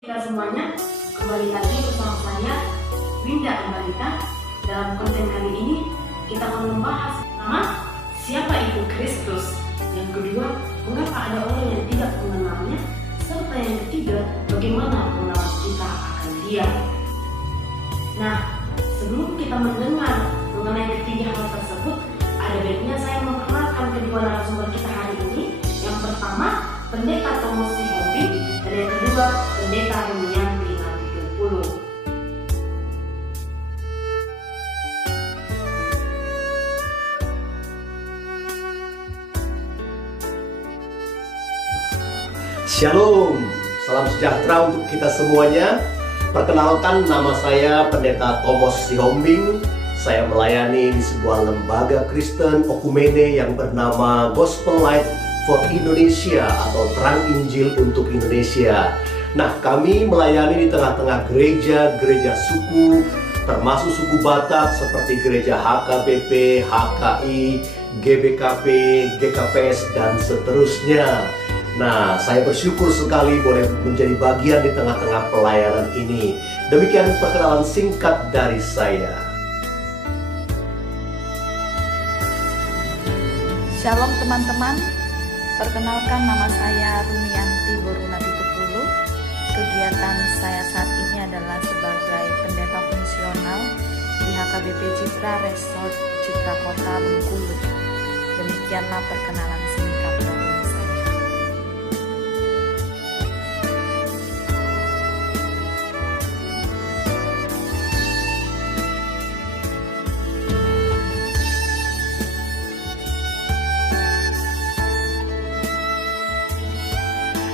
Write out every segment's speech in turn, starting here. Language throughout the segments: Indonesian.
Kita semuanya, kembali lagi bersama saya, Winda Ambalita. Dalam konten kali ini, kita akan membahas pertama, siapa itu Kristus. Yang kedua, mengapa ada orang yang tidak mengenalnya. Serta yang ketiga, bagaimana pengalaman kita akan dia. Nah, sebelum kita mendengar mengenai ketiga hal tersebut, ada baiknya saya memperkenalkan kedua narasumber kita hari ini. Yang pertama, Pendeta Thomas Sihombing, dan yang kedua, Pendeta Rumianti Natikumpulu. Shalom, salam sejahtera untuk kita semuanya. Perkenalkan, nama saya Pendeta Thomas Sihombing. Saya melayani di sebuah lembaga Kristen Okumene yang bernama Gospel Light for Indonesia atau Terang Injil untuk Indonesia. Nah, kami melayani di tengah-tengah gereja suku, termasuk suku Batak seperti gereja HKBP, HKI, GBKP, GKPS, dan seterusnya. Nah, saya bersyukur sekali boleh menjadi bagian di tengah-tengah pelayanan ini. Demikian perkenalan singkat dari saya. Shalom teman-teman, perkenalkan nama saya Rumianti Natikumpulu. Kegiatan saya saat ini adalah sebagai pendeta fungsional di HKBP Citra Resort Citra Kota Bengkulu. Demikianlah perkenalan singkat dari saya.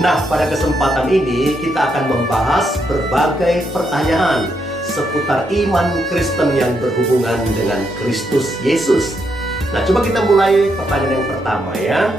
Nah, pada kesempatan ini kita akan membahas berbagai pertanyaan seputar iman Kristen yang berhubungan dengan Kristus Yesus. Nah, coba kita mulai pertanyaan yang pertama ya.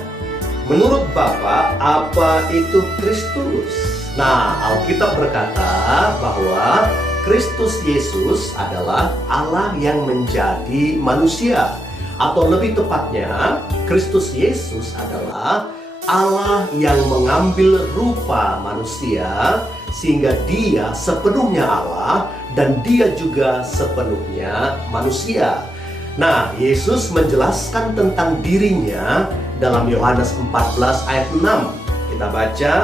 Menurut Bapak, apa itu Kristus? Nah, Alkitab berkata bahwa Kristus Yesus adalah Allah yang menjadi manusia. Atau lebih tepatnya, Kristus Yesus adalah Allah yang mengambil rupa manusia sehingga dia sepenuhnya Allah dan dia juga sepenuhnya manusia. Nah, Yesus menjelaskan tentang dirinya dalam Yohanes 14 ayat 6. Kita baca,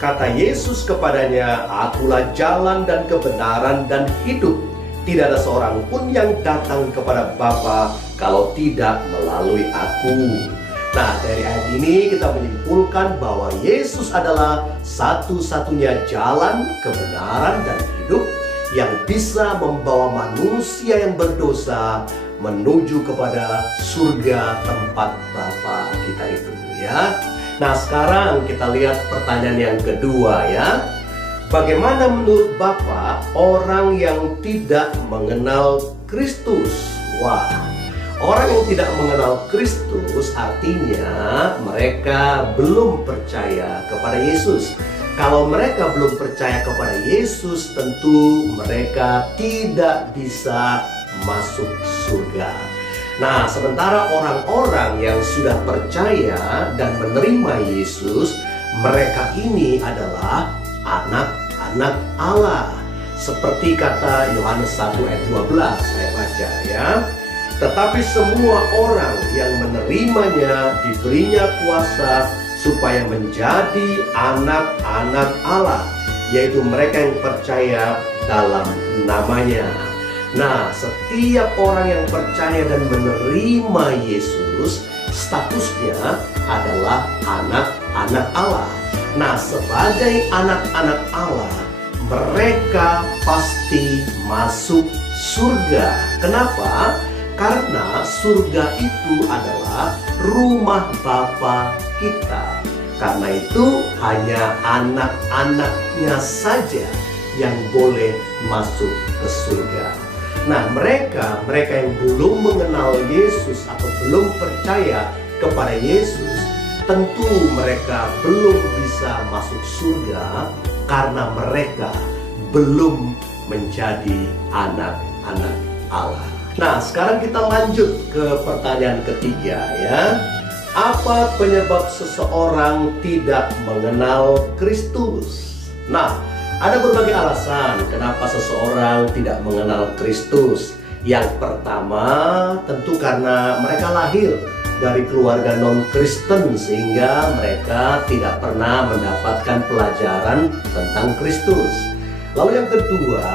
kata Yesus kepadanya, "Akulah jalan dan kebenaran dan hidup. Tidak ada seorang pun yang datang kepada Bapa kalau tidak melalui aku." Nah, dari ayat ini kita menyimpulkan bahwa Yesus adalah satu-satunya jalan, kebenaran, dan hidup yang bisa membawa manusia yang berdosa menuju kepada surga tempat Bapa kita itu ya. Nah, sekarang kita lihat pertanyaan yang kedua ya. Bagaimana menurut Bapak orang yang tidak mengenal Kristus? Wah, orang yang tidak mengenal Kristus artinya mereka belum percaya kepada Yesus. Kalau mereka belum percaya kepada Yesus, tentu mereka tidak bisa masuk surga. Nah, sementara orang-orang yang sudah percaya dan menerima Yesus, mereka ini adalah anak-anak Allah. Seperti kata Yohanes 1 ayat 12, saya baca ya. Tetapi semua orang yang menerimanya diberinya kuasa supaya menjadi anak-anak Allah, yaitu mereka yang percaya dalam namanya. Nah, setiap orang yang percaya dan menerima Yesus, statusnya adalah anak-anak Allah. Nah, sebagai anak-anak Allah, mereka pasti masuk surga. Kenapa? Karena surga itu adalah rumah Bapa kita. Karena itu hanya anak-anaknya saja yang boleh masuk ke surga. Nah, mereka yang belum mengenal Yesus atau belum percaya kepada Yesus, tentu mereka belum bisa masuk surga karena mereka belum menjadi anak-anak Allah. Nah, sekarang kita lanjut ke pertanyaan ketiga ya. Apa penyebab seseorang tidak mengenal Kristus? Nah, Ada berbagai alasan kenapa seseorang tidak mengenal Kristus. Yang pertama, tentu karena mereka lahir dari keluarga non-Kristen sehingga mereka tidak pernah mendapatkan pelajaran tentang Kristus. Lalu yang kedua,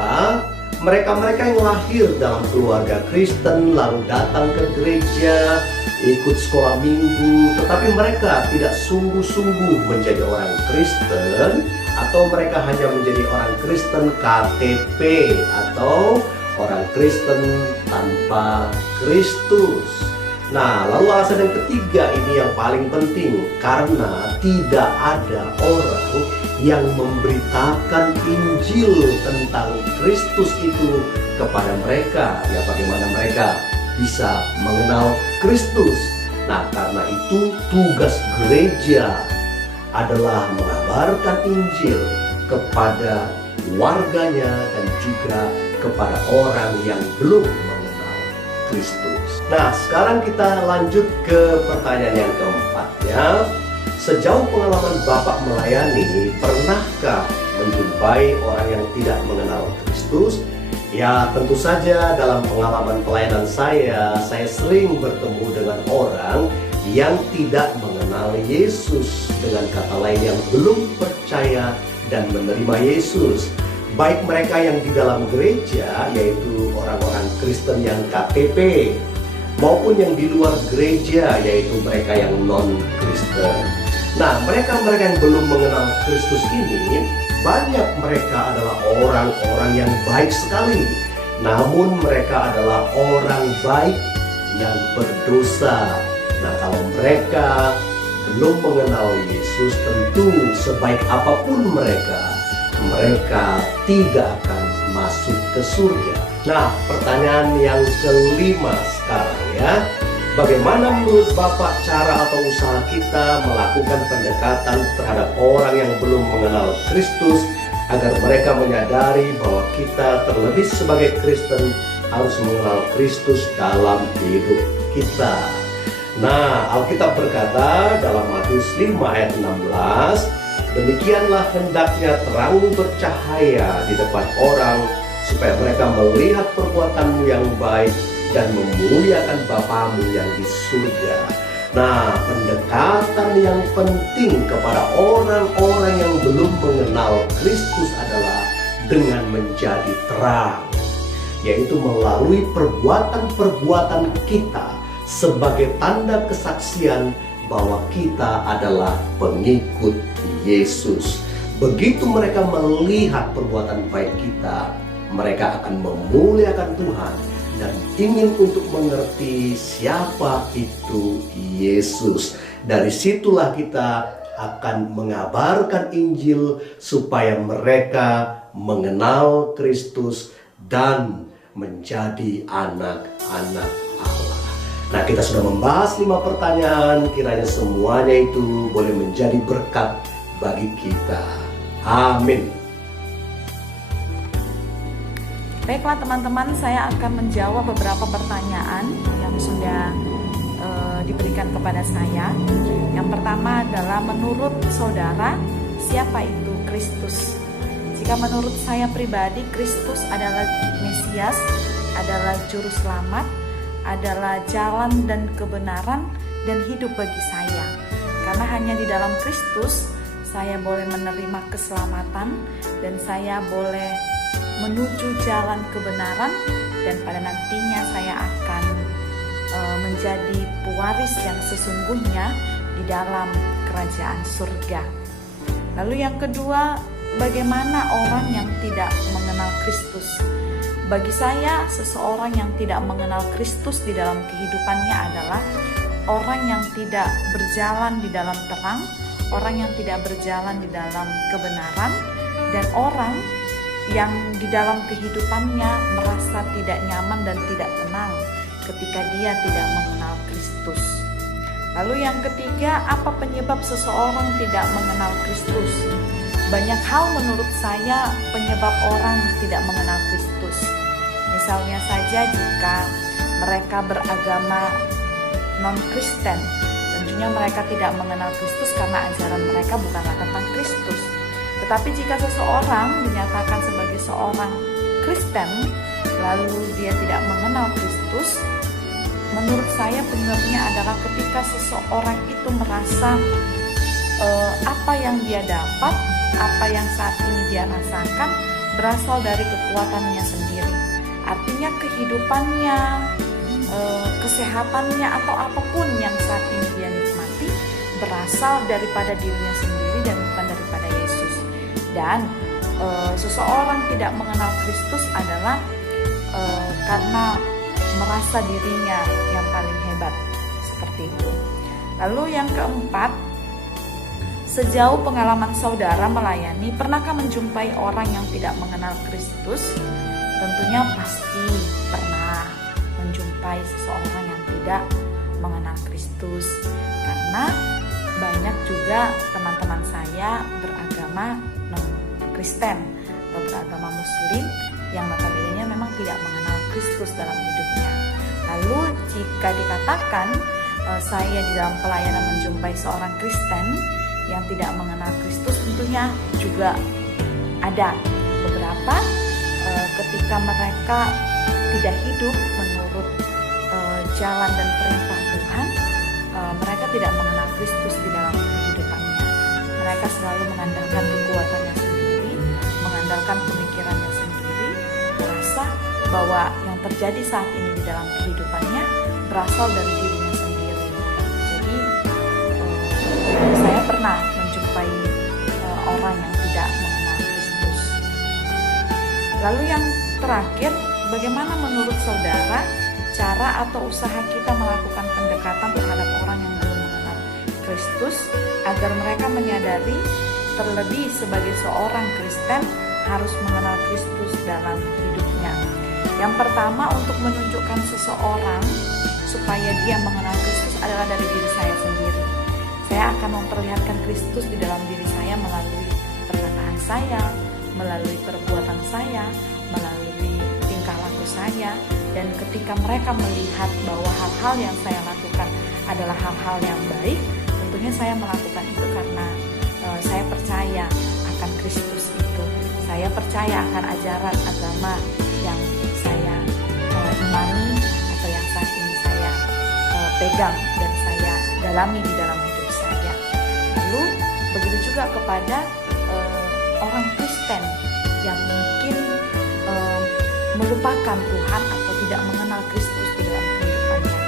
mereka-mereka yang lahir dalam keluarga Kristen lalu datang ke gereja, ikut sekolah minggu, tetapi mereka tidak sungguh-sungguh menjadi orang Kristen, atau mereka hanya menjadi orang Kristen KTP atau orang Kristen tanpa Kristus. Nah, lalu alasan yang ketiga ini yang paling penting, karena tidak ada orang yang memberitakan Injil tentang Kristus itu kepada mereka. Ya, bagaimana mereka bisa mengenal Kristus? Nah, karena itu tugas gereja adalah mengabarkan Injil kepada warganya dan juga kepada orang yang belum mengenal Kristus. Nah, sekarang kita lanjut ke pertanyaan yang keempat ya. Sejauh pengalaman Bapak melayani, pernahkah menjumpai orang yang tidak mengenal Kristus? Ya, tentu saja dalam pengalaman pelayanan saya sering bertemu dengan orang yang tidak mengenal Yesus. Dengan kata lain, yang belum percaya dan menerima Yesus. Baik mereka yang di dalam gereja, yaitu orang-orang Kristen yang KTP, maupun yang di luar gereja, yaitu mereka yang non-Kristen. Nah, mereka-mereka yang belum mengenal Kristus ini, banyak mereka adalah orang-orang yang baik sekali. Namun mereka adalah orang baik yang berdosa. Nah, kalau mereka belum mengenal Yesus, tentu sebaik apapun mereka tidak akan masuk ke surga. Nah, pertanyaan yang kelima sekarang ya. Bagaimana menurut Bapak cara atau usaha kita melakukan pendekatan terhadap orang yang belum mengenal Kristus agar mereka menyadari bahwa kita terlebih sebagai Kristen harus mengenal Kristus dalam hidup kita? Nah, Alkitab berkata dalam Matius 5 ayat 16, demikianlah hendaknya terangmu bercahaya di depan orang, supaya mereka melihat perbuatanmu yang baik dan memuliakan Bapamu yang di surga. Nah, pendekatan yang penting kepada orang-orang yang belum mengenal Kristus adalah dengan menjadi terang, yaitu melalui perbuatan-perbuatan kita sebagai tanda kesaksian bahwa kita adalah pengikut Yesus. Begitu mereka melihat perbuatan baik kita, mereka akan memuliakan Tuhan dan ingin untuk mengerti siapa itu Yesus. Dari situlah kita akan mengabarkan Injil supaya mereka mengenal Kristus dan menjadi anak-anak Allah. Nah, kita sudah membahas 5 pertanyaan, kiranya semuanya itu boleh menjadi berkat bagi kita. Amin. Baiklah teman-teman, saya akan menjawab beberapa pertanyaan yang sudah diberikan kepada saya. Yang pertama adalah, menurut saudara, siapa itu Kristus? Jika menurut saya pribadi, Kristus adalah Mesias, adalah Juru Selamat, adalah jalan dan kebenaran dan hidup bagi saya. Karena hanya di dalam Kristus saya boleh menerima keselamatan dan saya boleh menuju jalan kebenaran, dan pada nantinya saya akan menjadi pewaris yang sesungguhnya di dalam kerajaan surga. Lalu yang kedua, bagaimana orang yang tidak mengenal Kristus? Bagi saya, seseorang yang tidak mengenal Kristus di dalam kehidupannya adalah orang yang tidak berjalan di dalam terang, orang yang tidak berjalan di dalam kebenaran, dan orang yang di dalam kehidupannya merasa tidak nyaman dan tidak tenang ketika dia tidak mengenal Kristus. Lalu yang ketiga, apa penyebab seseorang tidak mengenal Kristus? Banyak hal menurut saya penyebab orang tidak mengenal Kristus. Misalnya saja jika mereka beragama non-Kristen, tentunya mereka tidak mengenal Kristus karena ajaran mereka bukanlah tentang Kristus. Tetapi jika seseorang dinyatakan sebagai seorang Kristen, lalu dia tidak mengenal Kristus, menurut saya penyebabnya adalah ketika seseorang itu merasa apa yang dia dapat, apa yang saat ini dia rasakan berasal dari kekuatannya sendiri. Artinya kehidupannya, kesehatannya atau apapun yang saat ini dia nikmati berasal daripada dirinya sendiri dan bukan daripada Yesus. Dan seseorang tidak mengenal Kristus adalah karena merasa dirinya yang paling hebat, seperti itu. Lalu yang keempat, sejauh pengalaman saudara melayani, pernahkah menjumpai orang yang tidak mengenal Kristus? Tentunya pasti pernah menjumpai seseorang yang tidak mengenal Kristus, karena banyak juga teman-teman saya beragama non-Kristen atau beragama Muslim yang notabene memang tidak mengenal Kristus dalam hidupnya. Lalu jika dikatakan saya di dalam pelayanan menjumpai seorang Kristen yang tidak mengenal Kristus, tentunya juga ada beberapa ketika mereka tidak hidup menurut jalan dan perintah Tuhan, mereka tidak mengenal Kristus di dalam kehidupannya. Mereka selalu mengandalkan kekuatannya sendiri, mengandalkan pemikirannya sendiri, merasa bahwa yang terjadi saat ini di dalam kehidupannya berasal dari dirinya sendiri. Jadi saya pernah menjumpai orang yang tidak mengenal Kristus. Lalu yang terakhir, bagaimana menurut saudara cara atau usaha kita melakukan pendekatan terhadap orang yang belum mengenal Kristus agar mereka menyadari terlebih sebagai seorang Kristen harus mengenal Kristus dalam hidupnya? Yang pertama, untuk menunjukkan seseorang supaya dia mengenal Kristus adalah dari diri saya sendiri. Saya akan memperlihatkan Kristus di dalam diri saya melalui perkataan saya, melalui perbuatan saya, melalui tingkah laku saya. Dan ketika mereka melihat bahwa hal-hal yang saya lakukan adalah hal-hal yang baik, tentunya saya melakukan itu karena saya percaya akan Kristus itu. Saya percaya akan ajaran agama yang saya imani atau yang saat ini saya pegang dan saya dalami di dalam hidup saya. Lalu begitu juga kepada orang Kristen yang mungkin melupakan Tuhan atau tidak mengenal Kristus di dalam kehidupannya.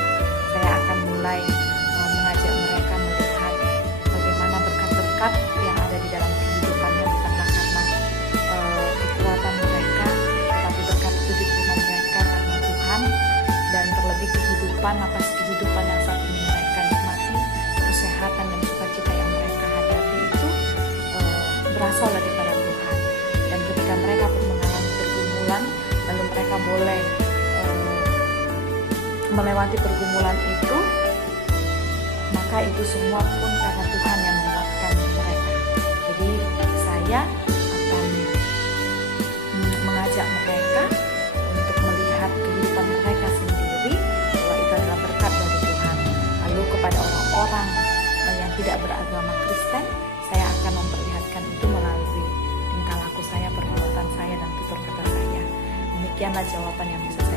Saya akan mulai mengajak mereka melihat bagaimana berkat-berkat yang ada di dalam kehidupannya bukanlah karena kekuatan mereka, tetapi berkat itu diterima mereka karena Tuhan, dan terlebih kehidupan, napas kehidupan yang saat ini mereka nikmati, kesehatan dan sukacita yang mereka hadapi itu berasal daripada Tuhan. Dan ketika mereka pun mengalami pergumulan, lalu mereka boleh melewati pergumulan itu, maka itu semua pun karena Tuhan yang menguatkan mereka. Jadi saya akan mengajak mereka untuk melihat kehidupan mereka sendiri bahwa itu adalah berkat dari Tuhan. Lalu kepada orang-orang yang tidak beragama Kristen, saya akan memperlihatkan itu melalui tingkah laku saya, perbuatan saya, dan tutur kata saya. Demikianlah jawaban yang bisa saya